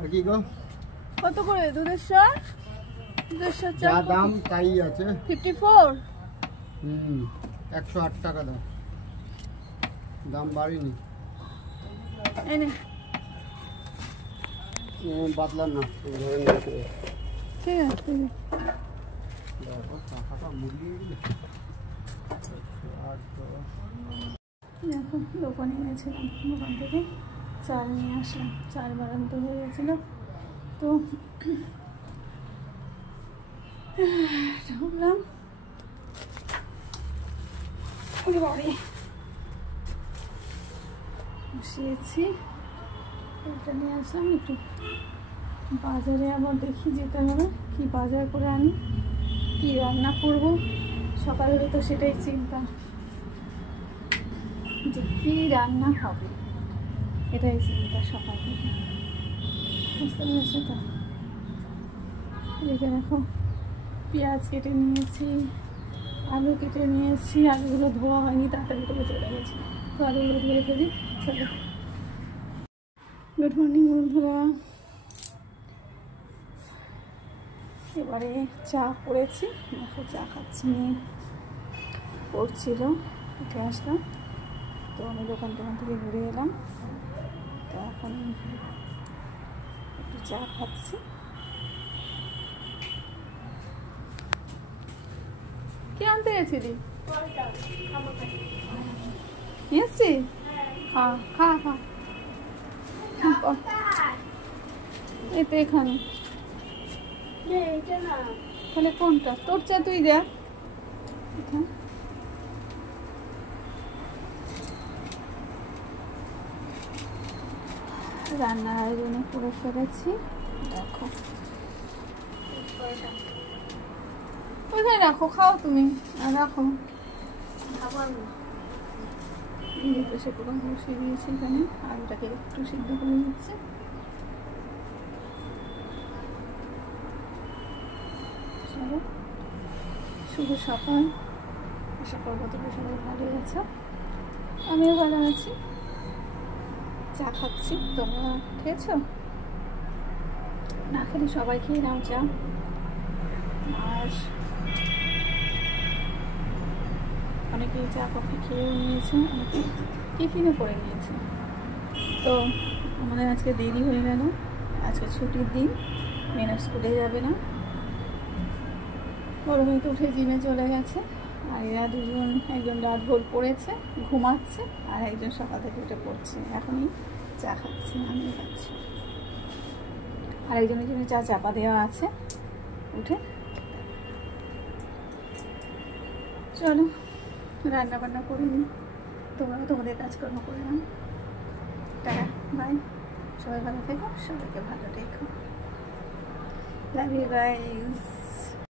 আর কি গো কত করে দুধের স্বর? দুধের স্বর যা দাম তাই আছে। 54। 108 টাকা দাম, দাম বাড়েনি। এনে বাতলার না ঠিক আছে। টাকাটা মুড়িয়ে দিলে দেখো দোকানে গেছিলাম, দোকান থেকে চাল নিয়ে আসলাম। চাল বাড়ান্ত হয়ে গেছিলো তো ঢুকলাম বাড়ি, বসিয়েছি। এটা নিয়ে আসলাম, একটু বাজারে আবার দেখি যেতে হবে, কি বাজার করে আনি, কি রান্না করব। সকাল হলে তো সেটাই চিন্তা যে কী রান্না হবে, এটাই চিন্তা সকাল থেকে। বুঝতে পেরেছো তো? এদিকে দেখো পেঁয়াজ কেটে নিয়েছি, আলু কেটে নিয়েছি। আলুগুলো ধোয়া হয়নি, তাড়াতাড়ি করে চলে গেছে, তো আলুগুলো ধুয়ে ফেলি। চলো, গুড মর্নিং বন্ধুরা। এবারে চা করেছি, দেখো চা খাচ্ছি, নিয়ে পড়ছিল, উঠে আসলাম। তো আমি দোকান থেকে ঘুরে এলাম, তো এখন একটু চা খাচ্ছি। কি আনতে গেছিলি? এসছি, খা খা খা। এই তো এখানে। তাহলে কোনটা তোর চা? তুই দেখ। রান্নার আয়োজনে করে ফেলেছি, দেখো ওইখানে রাখো, খাও তুমি, রাখো। সে পুরো বসিয়ে দিয়েছি এখানে, আলুটাকে একটু সিদ্ধ করে নিচ্ছে। চলো, শুভ সকাল, আশা করবো তোমরা সবাই ভালোই আছো, আমিও ভালো আছি। চা খাচ্ছি, তোমরা খেয়েছো? না খেলে সবাই খেয়ে নাও চা। আর অনেকেই চা কফি খেয়েও নিয়েছে, অনেকে টিফিনও করে নিয়েছে। তো আমাদের আজকে দেরি হয়ে গেল, আজকে ছুটির দিন, মেয়েরা স্কুলে যাবে না। বড় মেয়ে তো উঠে জিমে চলে গেছে, আর এরা দুজন, একজন রাত ভোর পড়েছে ঘুমাচ্ছে, আর একজন সকাল থেকে উঠে পড়ছে। এখনই চা খাচ্ছি, আমিও খাচ্ছি, আর একজনের জন্য চা চাপা দেওয়া আছে উঠে। চলো রান্না বান্না করে নিই, তোমরাও তোমাদের কাজকর্ম করে নাও। টাটা, বাই, সবাই ভালো থেকো, সবাইকে ভালো রেখো, লাভ ইউ গাইস।